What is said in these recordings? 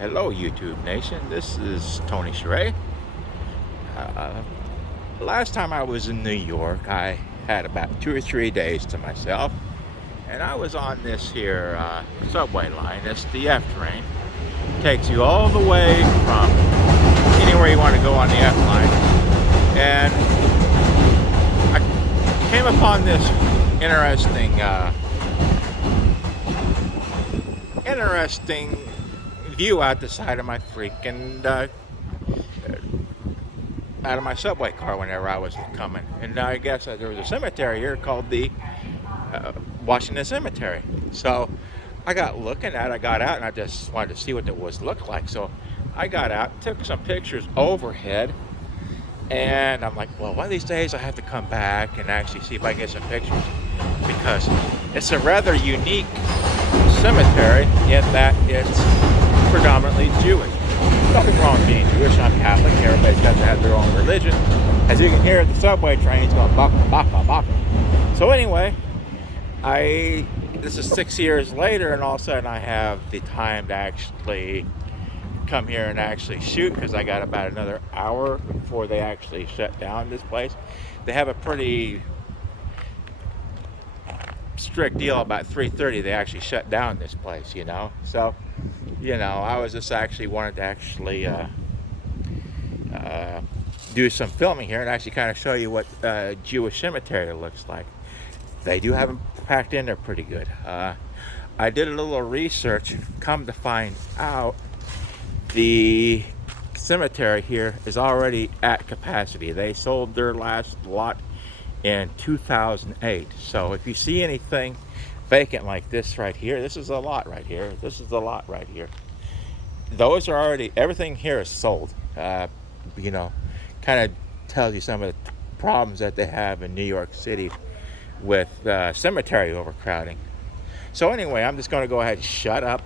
Hello, YouTube Nation. This is Tony Sheree. Uh, last time I was in New York, I had about 2 or 3 days to myself, and I was on this here subway line. It's the F train. Takes you all the way from anywhere you want to go on the F line, and I came upon this interesting view out the side of my freaking out of my subway car whenever I was coming. And I guess there was a cemetery here called the Washington Cemetery. So I got looking at it, I got out and I just wanted to see what it was looked like. So I got out, took some pictures overhead, and I'm like, well, one of these days I have to come back and actually see if I can get some pictures, because it's a rather unique cemetery in that it's predominantly Jewish. Nothing wrong with being Jewish. I'm Catholic. Everybody's got to have their own religion. As you can hear, the subway train's going baka baka baka. So anyway, this is 6 years later, and all of a sudden I have the time to actually come here and actually shoot, because I got about another hour before they actually shut down this place. They have a pretty strict deal. About 3:30 they actually shut down this place, so I was just actually wanted to actually do some filming here and actually kind of show you what Jewish cemetery looks like. They do have them packed in there pretty good. I did a little research, come to find out the cemetery here is already at capacity. They sold their last lot in 2008. So if you see anything vacant like this right here, this is a lot right here, this is the lot right here, those are already, everything here is sold. Kind of tells you some of the problems that they have in New York City with cemetery overcrowding. So anyway, I'm just going to go ahead and shut up,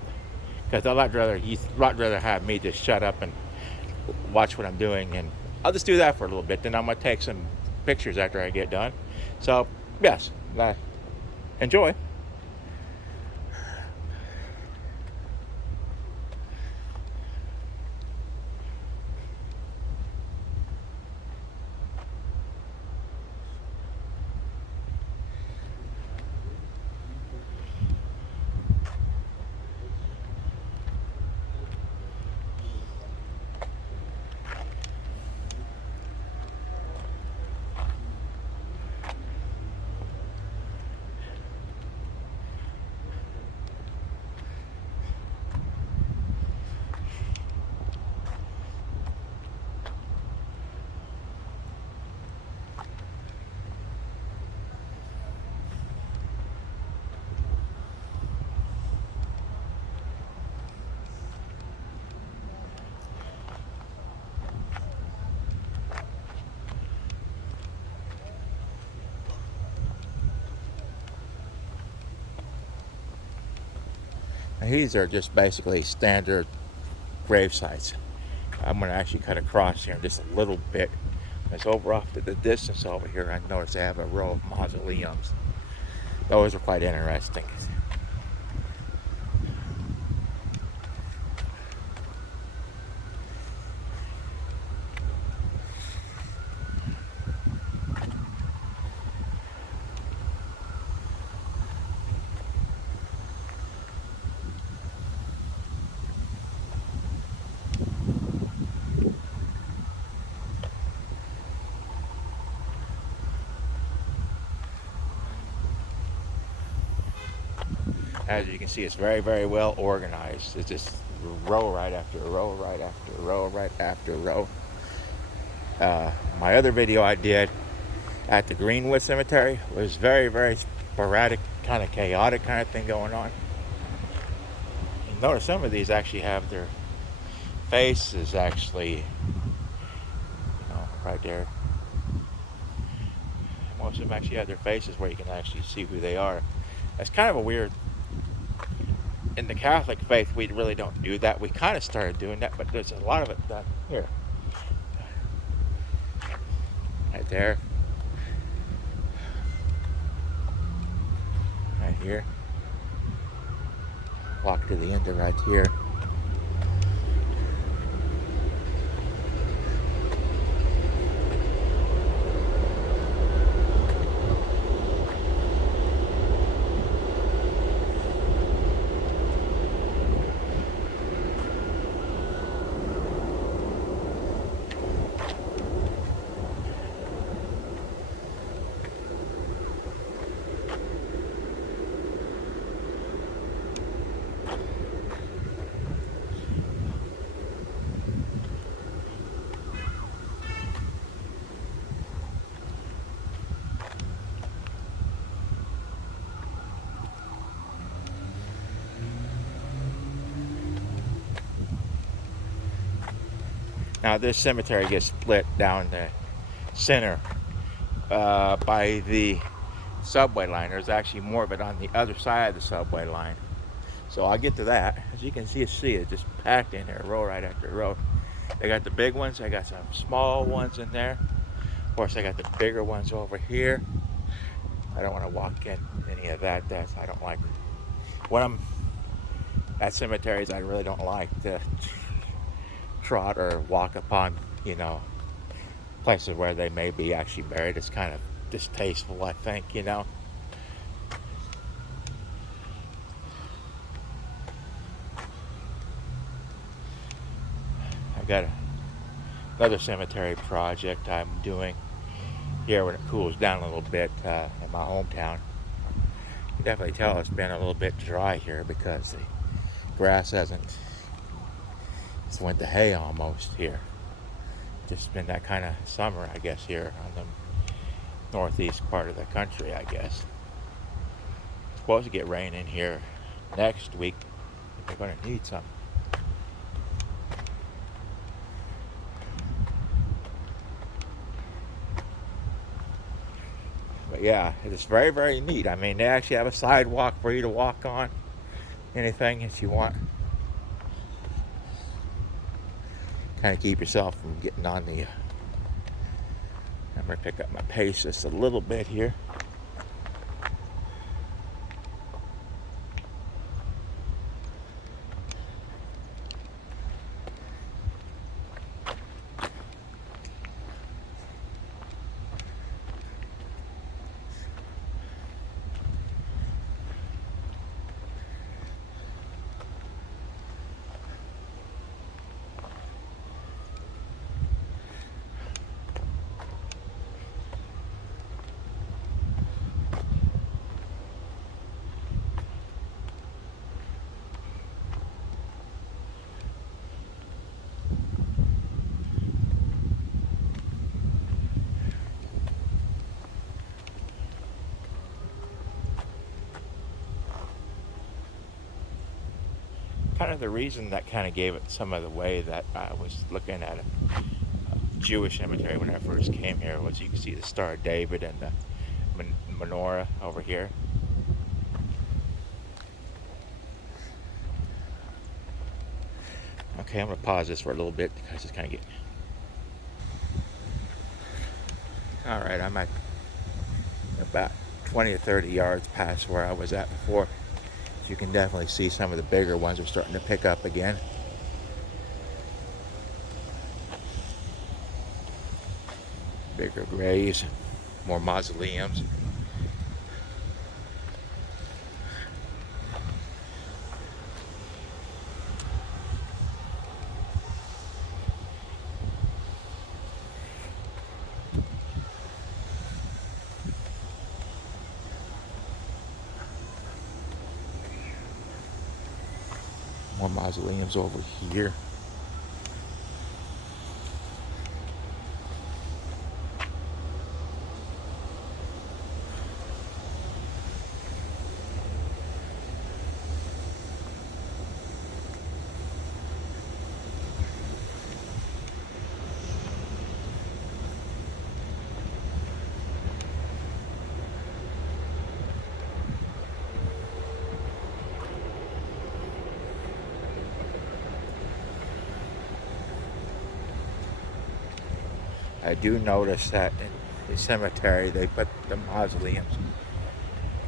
because you'd rather have me just shut up and watch what I'm doing, and I'll just do that for a little bit. Then I'm going to take some pictures after I get done. So yes, enjoy. These are just basically standard grave sites. I'm going to actually cut across here just a little bit. It's over off to the distance over here. I noticed they have a row of mausoleums. Those are quite interesting. As you can see, it's very, very well organized. It's just row right after row, right after row, right after row. My other video I did at the Greenwood Cemetery was very, very sporadic, kind of chaotic kind of thing going on. You notice some of these actually have their faces actually, right there. Most of them actually have their faces where you can actually see who they are. That's kind of a weird. In the Catholic faith, we really don't do that. We kind of started doing that, but there's a lot of it done here. Right there. Right here. Walk to the end of right here. Now this cemetery gets split down the center by the subway line. There's actually more of it on the other side of the subway line. So I'll get to that. As you can see, it's just packed in here, row right after row. They got the big ones. I got some small ones in there. Of course, I got the bigger ones over here. I don't want to walk in any of that. I don't like when I'm at cemeteries. I really don't like to trot or walk upon, places where they may be actually buried. It's kind of distasteful, I think. I've got another cemetery project I'm doing here when it cools down a little bit in my hometown. You can definitely tell it's been a little bit dry here because the grass hasn't, it's went to hay almost here. Just been that kind of summer, I guess, here on the northeast part of the country, I guess. It's supposed to get rain in here next week. They're going to need some. But yeah, it's very, very neat. I mean, they actually have a sidewalk for you to walk on. Anything that you want. Kind of keep yourself from getting on the... I'm going to pick up my pace just a little bit here. Kind of the reason that kind of gave it some of the way that I was looking at a Jewish cemetery when I first came here was you can see the Star of David and the menorah over here. Okay, I'm going to pause this for a little bit because it's kind of getting... Alright, I'm at about 20 or 30 yards past where I was at before. So you can definitely see some of the bigger ones are starting to pick up again. Bigger graves, more mausoleums. More mausoleums over here. I do notice that in the cemetery they put the mausoleums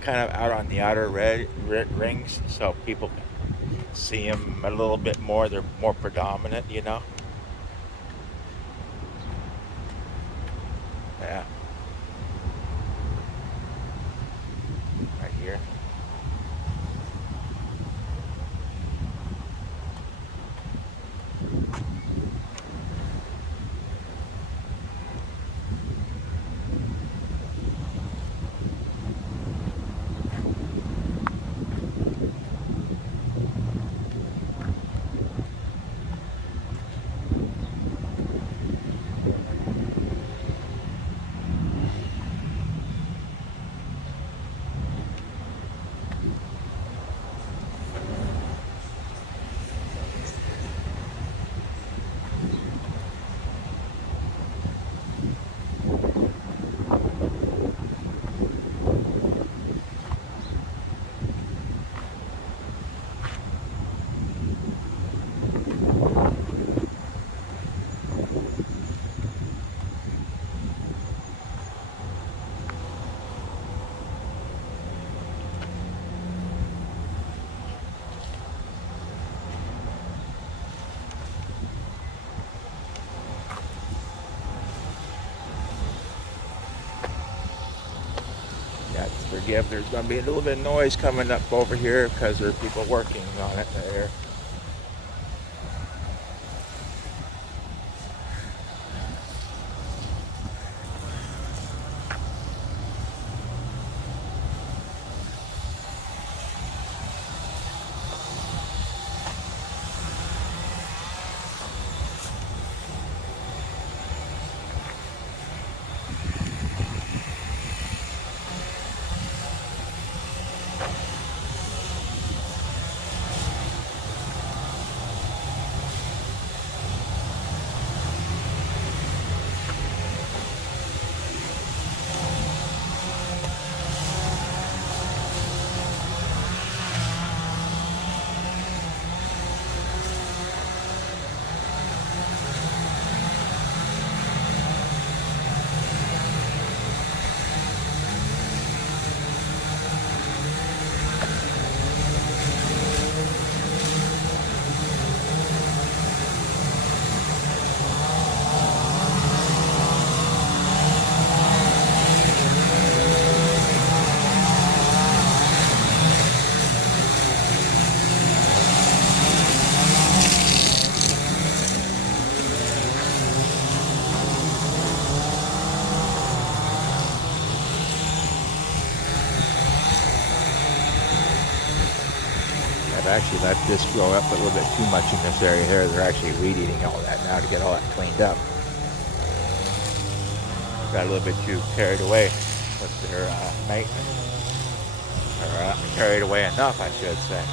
kind of out on the outer rings so people can see them a little bit more. They're more predominant, Yeah. Right here. forgive. There's going to be a little bit of noise coming up over here because there's people working on it there. I've actually let this grow up a little bit too much in this area here. They're actually weed eating all that now to get all that cleaned up. Got a little bit too carried away with their maintenance. Or carried away enough, I should say.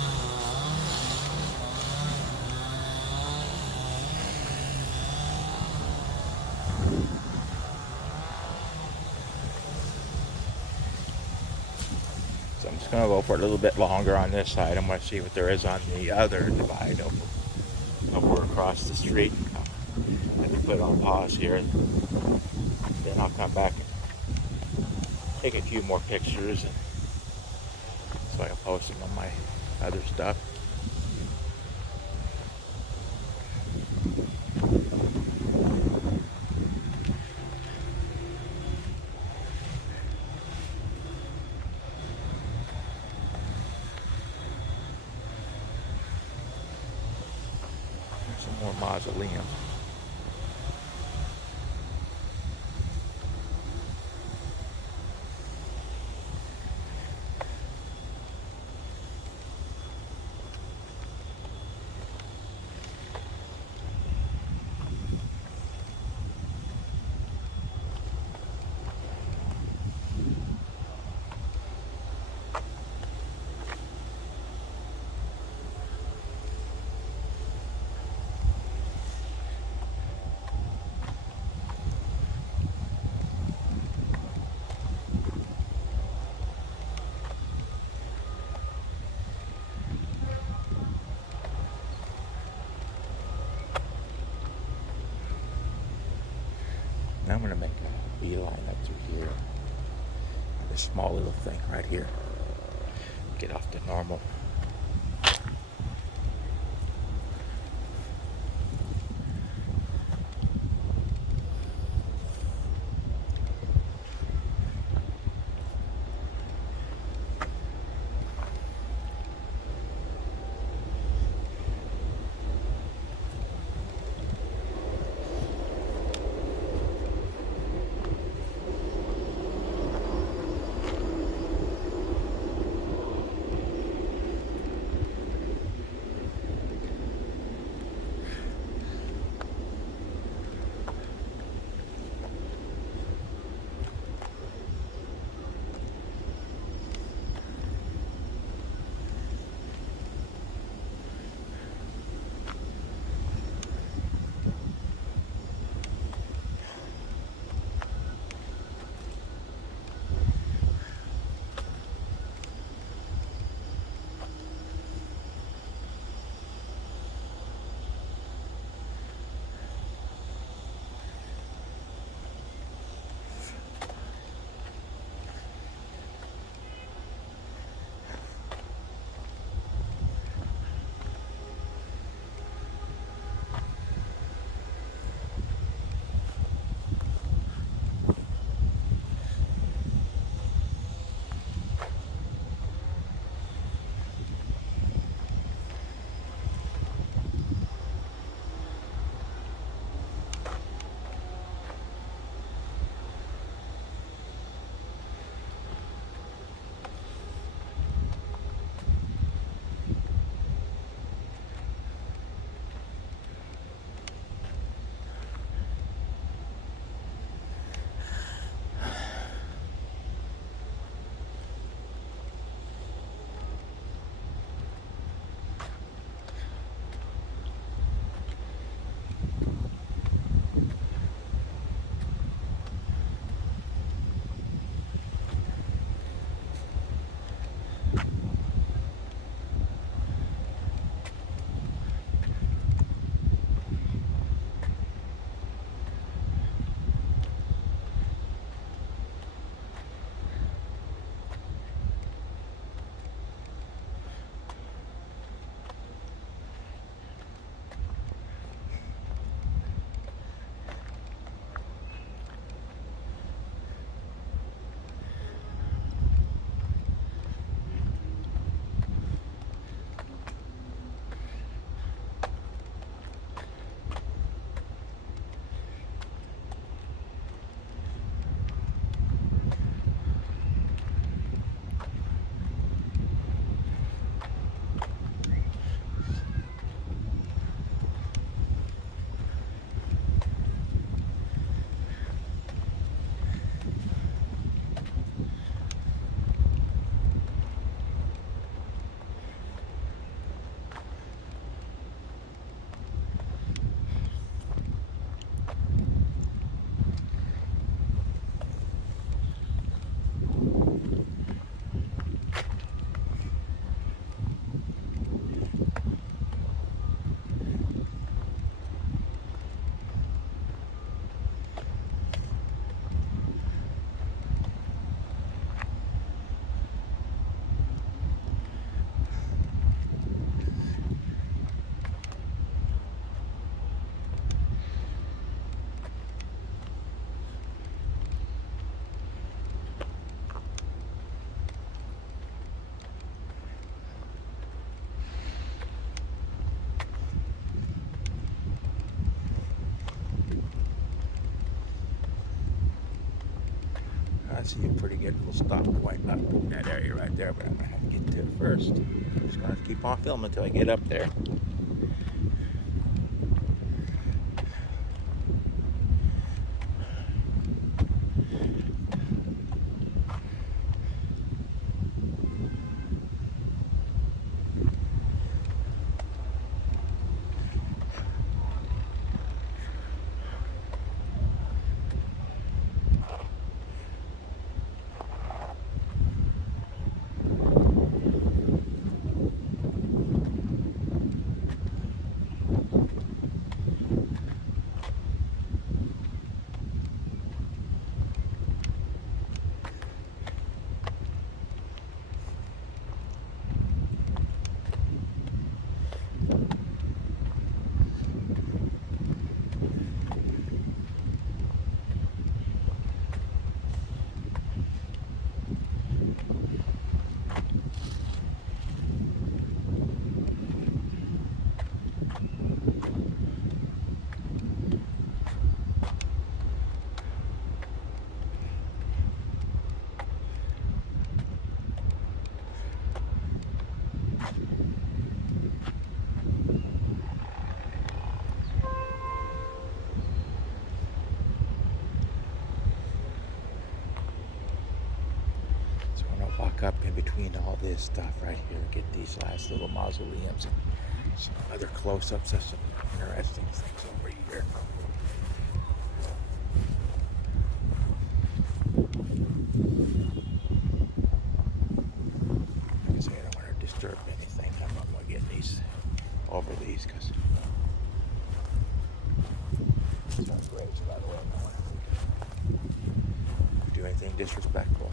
So I'm just going to go for a little bit longer on this side. I'm going to see what there is on the other divide over across the street. I have to put on pause here. Then I'll come back and take a few more pictures and so I can post them on my other stuff. Some more mausoleums. Now I'm going to make a beeline up through here. This small little thing right here. Get off to normal. I see a pretty good little stoplight up in that area right there, but I'm gonna have to get to it first. I'm just gonna keep on filming until I get up there. So I'm gonna walk up in between all this stuff right here, get these last little mausoleums and some other close-ups of some interesting things over here. So I don't want to disturb anything. I'm not going to get these over these because it's not graves, by the way. I don't want to do anything disrespectful.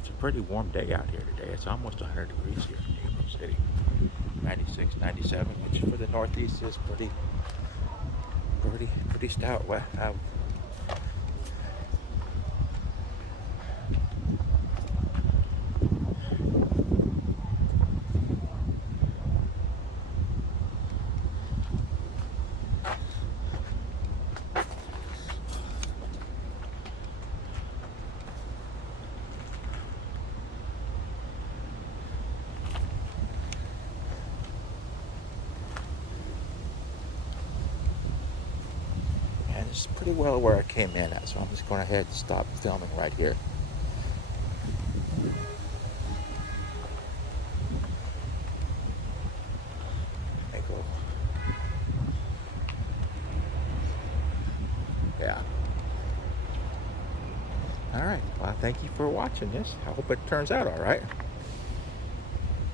It's a pretty warm day out here today. It's almost 100 degrees here in New York City. 96, 97, which for the Northeast is pretty stout. And it's pretty well where I came in at, so I'm just going ahead and stop filming right here. There you go. Yeah. All right. Well, thank you for watching this. I hope it turns out all right.